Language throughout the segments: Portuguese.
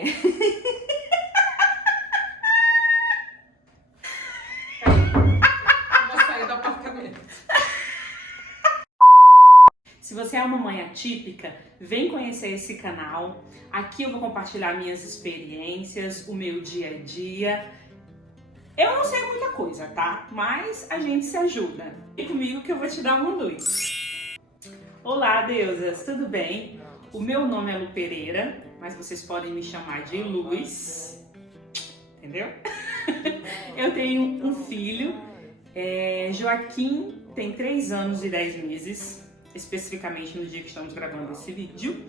Eu vou sair do apartamento. Se você é uma mãe atípica, vem conhecer esse canal. Aqui eu vou compartilhar minhas experiências, o meu dia a dia. Eu não sei muita coisa, tá? Mas a gente se ajuda. Vem comigo que eu vou te dar uma luz. Olá, deusas, tudo bem? O meu nome é Lu Pereira, mas vocês podem me chamar de Luz. Entendeu? Eu tenho um filho, Joaquim, tem 3 anos e 10 meses, especificamente no dia que estamos gravando esse vídeo.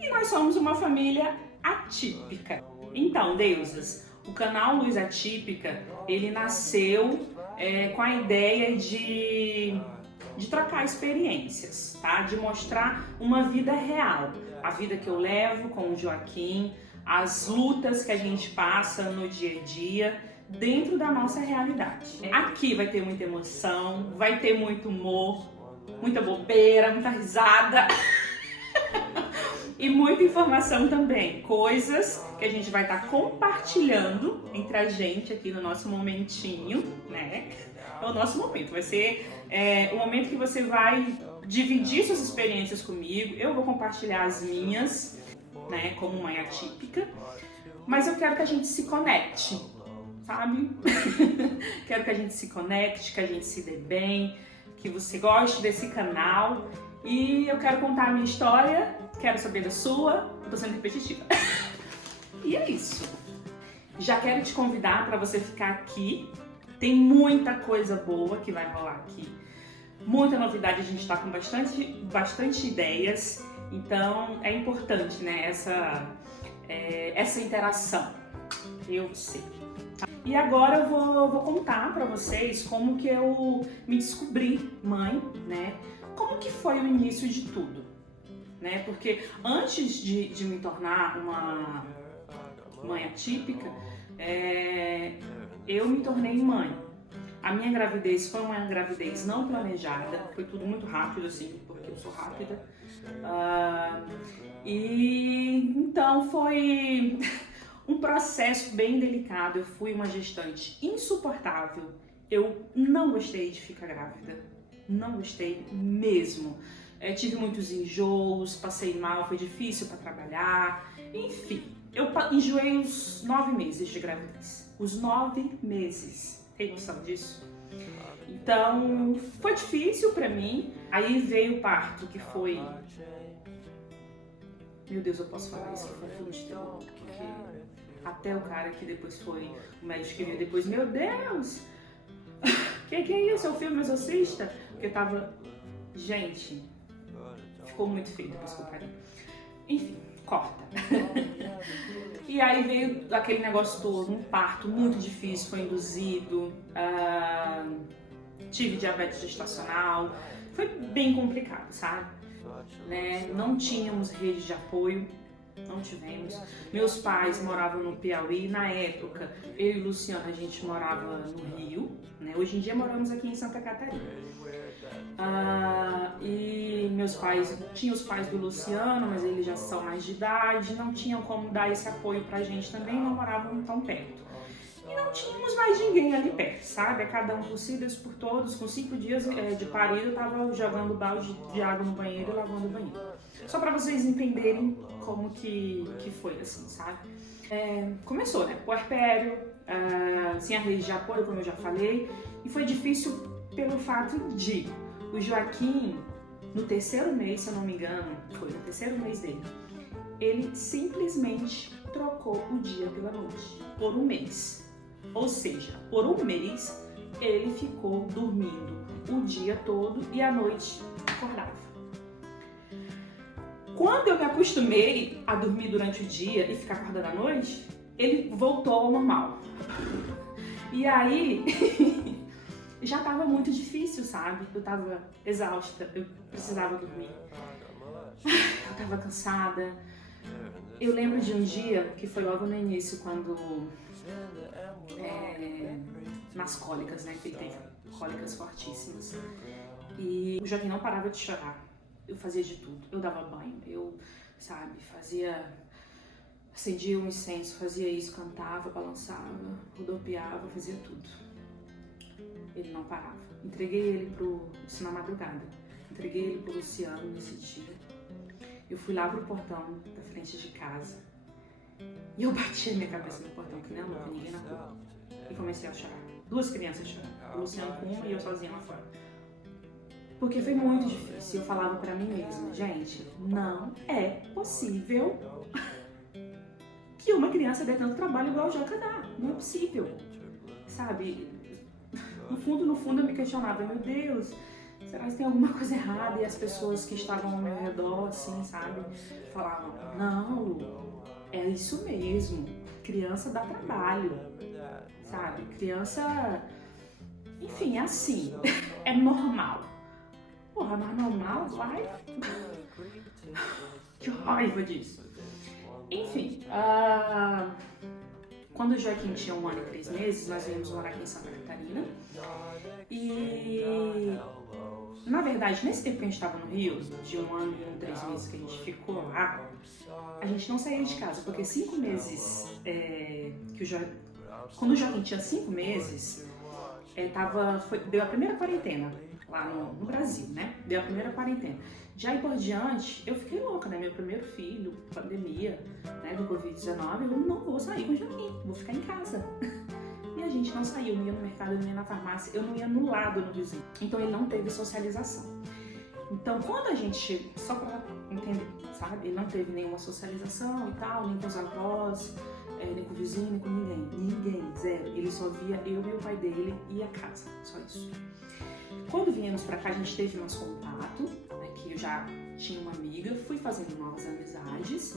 E nós somos uma família atípica. Então, deusas, o canal Luz Atípica, ele nasceu com a ideia de trocar experiências, tá? De mostrar uma vida real, a vida que eu levo com o Joaquim, as lutas que a gente passa no dia a dia, dentro da nossa realidade. Aqui vai ter muita emoção, vai ter muito humor, muita bobeira, muita risada e muita informação também, coisas que a gente vai estar compartilhando entre a gente aqui no nosso momentinho, né? É o nosso momento, vai ser o momento que você vai dividir suas experiências comigo, eu vou compartilhar as minhas, né, como mãe atípica, mas eu quero que a gente se conecte, sabe? Quero que a gente se conecte, que a gente se dê bem, que você goste desse canal e eu quero contar a minha história, quero saber da sua, eu tô sendo repetitiva. E é isso. Já quero te convidar para você ficar aqui. Tem muita coisa boa que vai rolar aqui. Muita novidade, a gente está com bastante ideias. Então é importante, né, essa interação. Eu sei. E agora eu vou contar para vocês como que eu me descobri mãe, né? Como que foi o início de tudo, né? Porque antes de me tornar uma mãe atípica, eu me tornei mãe. A minha gravidez foi uma gravidez não planejada, foi tudo muito rápido, assim, porque eu sou rápida. E então foi um processo bem delicado. Eu fui uma gestante insuportável. Eu não gostei de ficar grávida, não gostei mesmo. Tive muitos enjoos, passei mal, foi difícil para trabalhar, enfim. Eu enjoei os 9 meses de gravidez. Os 9 meses. Tem noção disso? Então, foi difícil pra mim. Aí veio o parto, que foi... Meu Deus, eu posso falar isso? Foi um filme de terror. Porque até o cara que depois foi o médico que veio depois, meu Deus! Que é isso? É o filme Exorcista? Porque eu tava... Gente, ficou muito feio depois que eu parei. Enfim, corta. E aí veio aquele negócio todo, um parto muito difícil, foi induzido, tive diabetes gestacional, foi bem complicado, sabe? Né? Não tínhamos rede de apoio, não tivemos. Meus pais moravam no Piauí, na época eu e Luciana a gente morava no Rio, né? Hoje em dia moramos aqui em Santa Catarina. E meus pais, tinha os pais do Luciano, mas eles já são mais de idade, não tinham como dar esse apoio pra gente também, não moravam tão perto. E não tínhamos mais ninguém ali perto, sabe? Cada um por si, Deus por todos. Com 5 dias de parido, eu tava jogando balde de água no banheiro e lavando o banheiro. Só pra vocês entenderem como que foi, assim, sabe? Começou, né? Puerpério, sem a rede de apoio, como eu já falei, e foi difícil pelo fato de o Joaquim, no 3º mês, se eu não me engano, foi no 3º mês dele, ele simplesmente trocou o dia pela noite, por um mês. Ou seja, por um mês, ele ficou dormindo o dia todo e à noite acordava. Quando eu me acostumei a dormir durante o dia e ficar acordada à noite, ele voltou ao normal. E aí... já tava muito difícil, sabe? Eu tava exausta, eu precisava dormir. Eu tava cansada. Eu lembro de um dia, que foi logo no início, quando... nas cólicas, né? Que ele teve cólicas fortíssimas. E o Joaquim não parava de chorar. Eu fazia de tudo. Eu dava banho, eu, sabe, fazia Acendia um incenso, fazia isso, cantava, balançava, rodopiava, fazia tudo. Ele não parava. Entreguei ele isso na madrugada. Entreguei ele pro Luciano nesse dia. Eu fui lá pro portão da frente de casa. E eu bati a minha cabeça no portão, que nem louca, ninguém na rua. E comecei a chorar. 2 crianças chorando. O Luciano com uma e eu sozinha lá fora. Porque foi muito difícil. Eu falava pra mim mesma, gente, não é possível que uma criança dê tanto trabalho igual o Joca dá. Não é possível. Sabe? No fundo eu me questionava, meu Deus, será que tem alguma coisa errada? E as pessoas que estavam ao meu redor, assim, sabe, falavam, não, é isso mesmo, criança dá trabalho, sabe? Criança, enfim, é assim, é normal. Porra, mas normal, vai? Que raiva disso. Enfim, quando o Joaquim tinha 1 ano e 3 meses, nós viemos morar aqui em Santa Catarina. E, na verdade, nesse tempo que a gente estava no Rio, de 1 ano e 3 meses que a gente ficou lá, a gente não saía de casa, porque 5 meses, quando o Joaquim tinha 5 meses, deu a primeira quarentena lá no Brasil, né? Deu a primeira quarentena. De aí por diante, eu fiquei louca, né? Meu primeiro filho, pandemia, né, do Covid-19, eu não vou sair com o Joaquim, vou ficar em casa. E a gente não saiu, não ia no mercado, eu não ia na farmácia, eu não ia no lado do vizinho. Então ele não teve socialização. Então quando a gente chegou, só pra entender, sabe? Ele não teve nenhuma socialização e tal, nem com os avós, nem com o vizinho, nem com ninguém, zero. Ele só via eu e o pai dele e a casa, só isso. Quando viemos pra cá, a gente teve mais contato, né, que eu já tinha uma amiga, fui fazendo novas amizades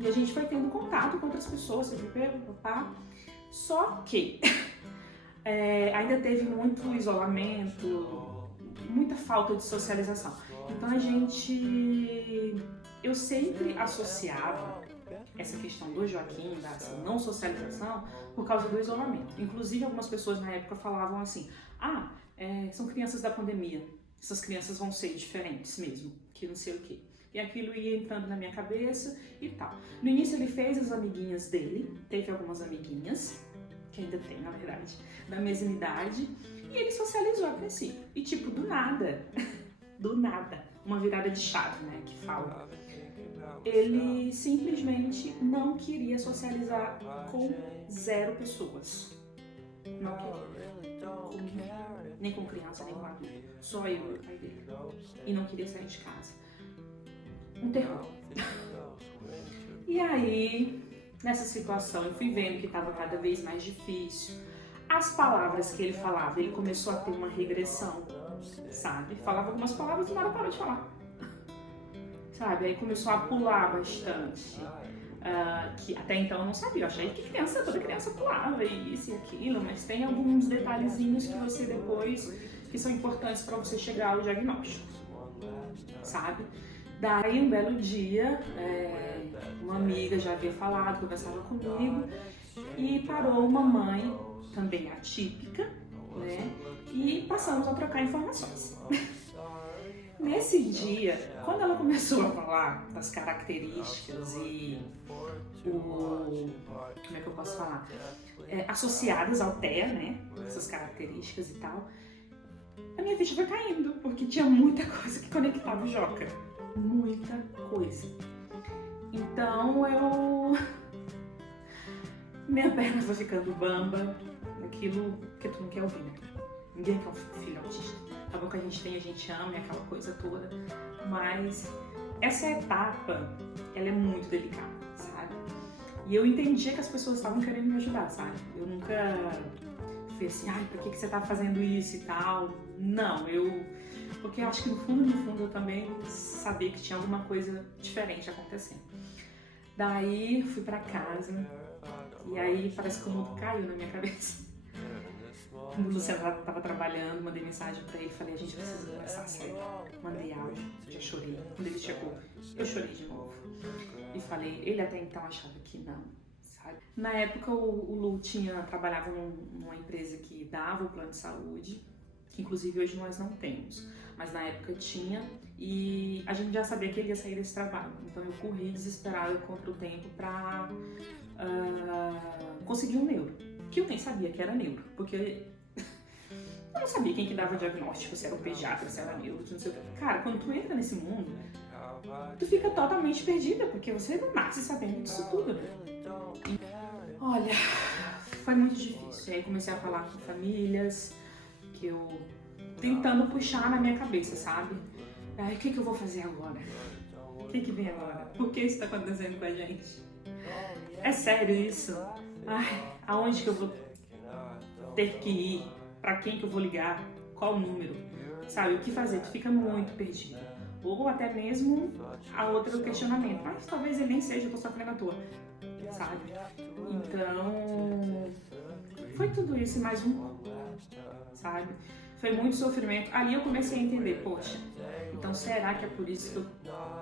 e a gente foi tendo contato com outras pessoas, papá. Só que ainda teve muito isolamento, muita falta de socialização. Então eu sempre associava essa questão do Joaquim, dessa não socialização, por causa do isolamento. Inclusive algumas pessoas na época falavam assim, são crianças da pandemia, essas crianças vão ser diferentes mesmo, que não sei o quê. E aquilo ia entrando na minha cabeça e tal. No início ele fez as amiguinhas dele, teve algumas amiguinhas, que ainda tem na verdade, da mesma idade, e ele socializou a princípio. E tipo, do nada, uma virada de chave, né, que fala. Ele simplesmente não queria socializar com 0 pessoas. Não queria. Nem com criança, nem com adulto. Só eu e o pai dele. E não queria sair de casa. Um terror. E aí, nessa situação, eu fui vendo que estava cada vez mais difícil. As palavras que ele falava, ele começou a ter uma regressão, sabe? Falava algumas palavras e nada parou de falar. Sabe? Aí começou a pular bastante. Que até então eu não sabia, eu achei que toda criança pulava e isso e aquilo, mas tem alguns detalhezinhos que você depois, que são importantes para você chegar ao diagnóstico, sabe? Daí um belo dia, uma amiga já havia falado, conversava comigo e parou uma mãe, também atípica, né? E passamos a trocar informações. Nesse dia, quando ela começou a falar das características e como é que eu posso falar? Associadas ao TEA, né? Essas características e tal, a minha ficha foi caindo, porque tinha muita coisa que conectava o Joca. Muita coisa. Então minha perna foi ficando bamba, aquilo que tu não quer ouvir, né? Ninguém quer um filho autista. Tá bom que a gente ama, é aquela coisa toda, mas essa etapa, ela é muito delicada, sabe? E eu entendia que as pessoas estavam querendo me ajudar, sabe? Eu nunca fui assim, por que você tá fazendo isso e tal? Não, porque eu acho que no fundo eu também sabia que tinha alguma coisa diferente acontecendo. Daí fui pra casa e aí parece que o mundo caiu na minha cabeça. Quando o Luciano estava trabalhando, mandei mensagem pra ele, falei, a gente precisa conversar sério. Mandei áudio, já chorei. Quando ele chegou, eu chorei de novo. E falei, ele até então achava que não, sabe? Na época o Lu trabalhava numa empresa que dava o plano de saúde, que inclusive hoje nós não temos, mas na época tinha, e a gente já sabia que ele ia sair desse trabalho. Então eu corri desesperada contra o tempo pra conseguir um neuro, que eu nem sabia que era neuro, porque eu não sabia quem que dava diagnóstico, se era o pediatra, se era neuro, não sei o que. Cara, quando tu entra nesse mundo, tu fica totalmente perdida, porque você não nasce sabendo disso tudo, né? E, olha, foi muito difícil. Aí comecei a falar com famílias, que eu tentando puxar na minha cabeça, sabe? Ai, o que eu vou fazer agora? O que vem agora? Por que isso tá acontecendo com a gente? É sério isso? Ai, aonde que eu vou ter que ir? Pra quem que eu vou ligar? Qual o número? Sabe, o que fazer? Tu fica muito perdido. Ou até mesmo a outro questionamento. Mas talvez ele nem seja, eu tô sofrendo à toa. Sabe? Então, foi tudo isso e mais um pouco, sabe? Foi muito sofrimento. Ali eu comecei a entender, poxa, então será que é por isso que eu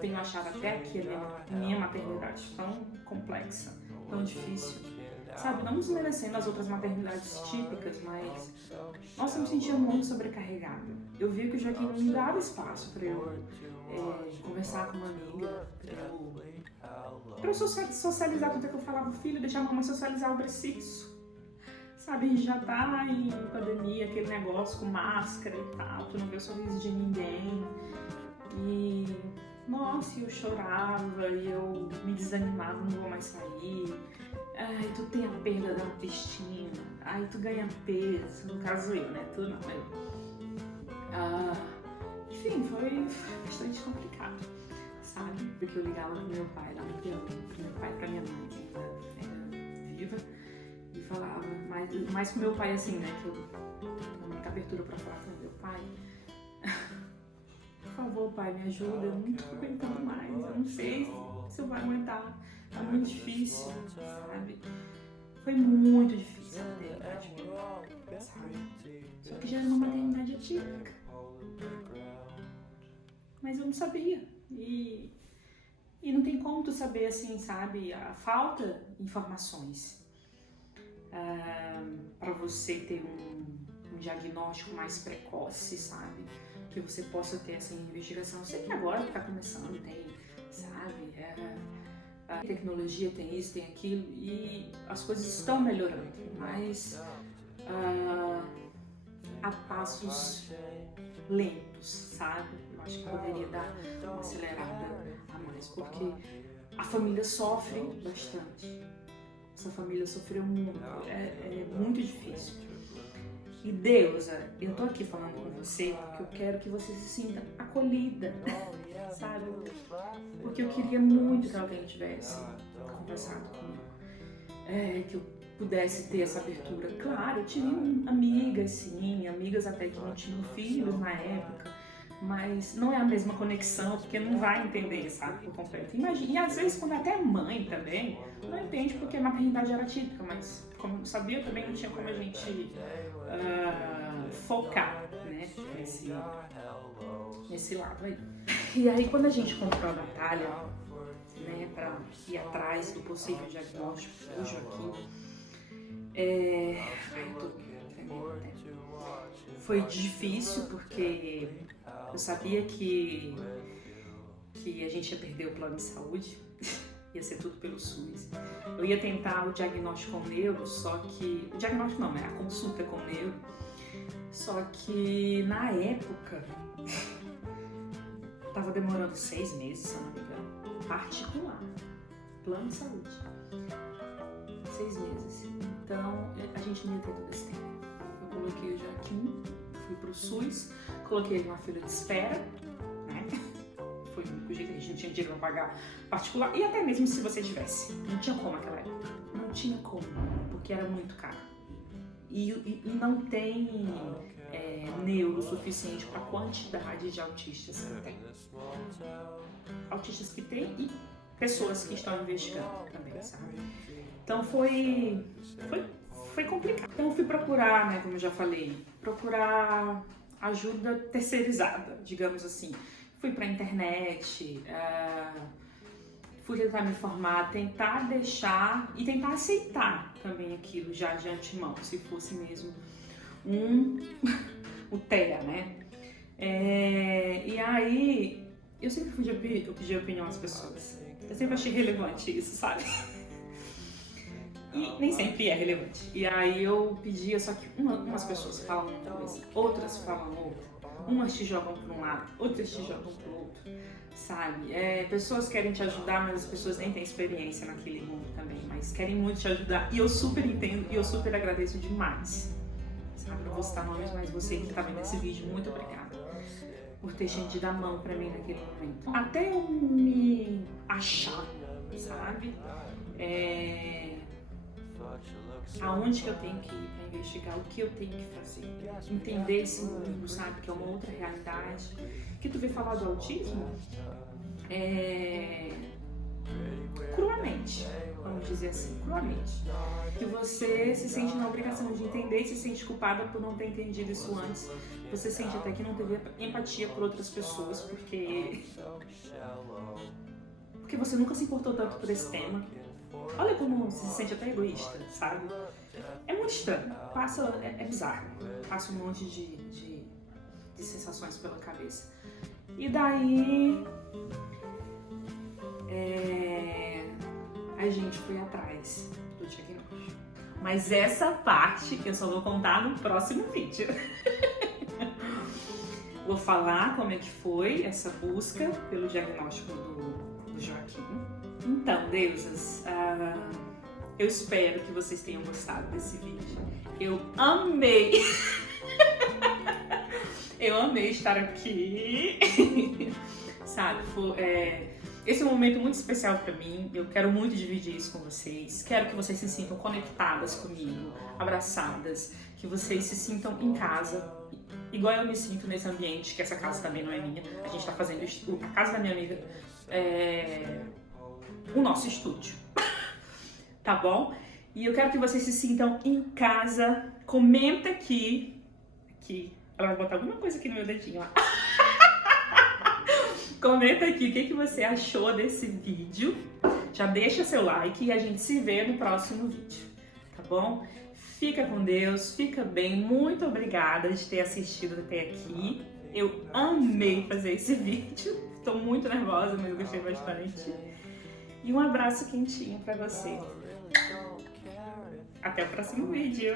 tenho achado até aqui a minha maternidade tão complexa, tão difícil? Sabe, não desmerecendo as outras maternidades típicas, mas nossa, eu me sentia muito sobrecarregada. Eu via que o Joaquim não me dava espaço para eu conversar com uma amiga, pra eu socializar, tanto é que eu falava, filho, deixa a mamãe socializar, eu preciso. Sabe, já tá em pandemia, aquele negócio com máscara e tal, tu não vê o sorriso de ninguém. E, nossa, eu chorava e eu me desanimava, não vou mais sair. Aí tu tem a perda da autoestima, aí tu ganha peso, no caso eu, né? Tu não, eu. Enfim, foi bastante complicado, sabe? Porque eu ligava pro meu pai lá no Piauí, pro meu pai e pra minha mãe, que ainda era viva, e falava, mais com meu pai assim, né? Que eu tinha muita abertura pra falar com meu pai. Por favor, pai, me ajuda, eu não tô aguentando mais, eu não sei se eu vou aguentar. Tá muito difícil, sabe? Foi muito difícil a maternidade, sabe? Só que já era uma maternidade atípica. Mas eu não sabia. E não tem como tu saber, assim, sabe? Falta informações para você ter um diagnóstico mais precoce, sabe? Que você possa ter essa investigação. Eu sei que agora que tá começando, tem, sabe? A tecnologia tem isso, tem aquilo, e as coisas estão melhorando, mas a passos lentos, sabe? Eu acho que poderia dar uma acelerada a mais, porque a família sofre bastante. Essa família sofreu muito, é muito difícil. E Deusa, eu tô aqui falando com você porque eu quero que você se sinta acolhida, sabe? Porque eu queria muito que alguém tivesse conversado comigo, que eu pudesse ter essa abertura. Claro, eu tinha amigas, sim, amigas até que não tinham filhos na época, mas não é a mesma conexão, porque não vai entender, sabe, por completo. Imagina, e às vezes quando até mãe também, não entende porque a maternidade era típica, mas como eu não sabia, também não tinha como a gente focar, né, nesse lado aí. E aí quando a gente comprou a batalha, né, pra ir atrás do possível diagnóstico do Joaquim, foi difícil porque eu sabia que a gente ia perder o plano de saúde, ia ser tudo pelo SUS. Eu ia tentar o diagnóstico com neuro, só que... O diagnóstico não, né? A consulta com neuro. Só que na época, tava demorando 6 meses, se eu não me engano. Particular. Plano de saúde. 6 meses. Então, a gente não ia ter todo esse tempo. Eu coloquei o Joaquim, fui pro SUS, coloquei ele numa fila de espera, né? Foi o único jeito, a gente não tinha dinheiro pra pagar particular. E até mesmo se você tivesse, não tinha como naquela época. Não tinha como, porque era muito caro. E não tem neuro suficiente para a quantidade de autistas que tem. Autistas que tem e pessoas que estão investigando também, sabe? Então foi complicado. Então eu fui procurar, né, como eu já falei, procurar ajuda terceirizada, digamos assim. Fui pra internet, fui tentar me informar, tentar deixar e tentar aceitar também aquilo já de antemão, se fosse mesmo o TEA, né? E aí, eu sempre pedi opinião às pessoas. Eu sempre achei relevante isso, sabe? E nem sempre é relevante. E aí eu pedia, só que umas pessoas falam uma coisa, outras falam outra. Umas te jogam para um lado, outras te jogam para o outro, sabe? Pessoas querem te ajudar, mas as pessoas nem têm experiência naquele mundo também, mas querem muito te ajudar. E eu super entendo e eu super agradeço demais. Sabe? Não vou citar nomes, mas você que tá vendo esse vídeo, muito obrigada por ter estendido a mão pra mim naquele momento. Até eu me achar, sabe? Aonde que eu tenho que ir para investigar, o que eu tenho que fazer, entender esse mundo, sabe, que é uma outra realidade. Que tu vê falar do autismo cruamente, vamos dizer assim, cruamente. Que você se sente na obrigação de entender e se sente culpada por não ter entendido isso antes. Você sente até que não teve empatia por outras pessoas, porque você nunca se importou tanto por esse tema. Olha como você se sente até egoísta, sabe? É muito estranho, é bizarro, passa um monte de sensações pela cabeça. E daí a gente foi atrás do diagnóstico. Mas essa parte eu só vou contar no próximo vídeo. Vou falar como é que foi essa busca pelo diagnóstico do Joaquim. Então, deusas, eu espero que vocês tenham gostado desse vídeo. Eu amei! Eu amei estar aqui, sabe? Esse é um momento muito especial pra mim. Eu quero muito dividir isso com vocês. Quero que vocês se sintam conectadas comigo, abraçadas, que vocês se sintam em casa, igual eu me sinto nesse ambiente, que essa casa também não é minha. A gente tá fazendo a casa da minha amiga, o nosso estúdio, tá bom? E eu quero que vocês se sintam em casa. Comenta aqui. Ela vai botar alguma coisa aqui no meu dedinho, ó. Comenta aqui o que você achou desse vídeo. Já deixa seu like e a gente se vê no próximo vídeo, tá bom? Fica com Deus, fica bem. Muito obrigada de ter assistido até aqui. Eu amei fazer esse vídeo. Estou muito nervosa, mas eu gostei bastante. E um abraço quentinho pra você. Até o próximo vídeo.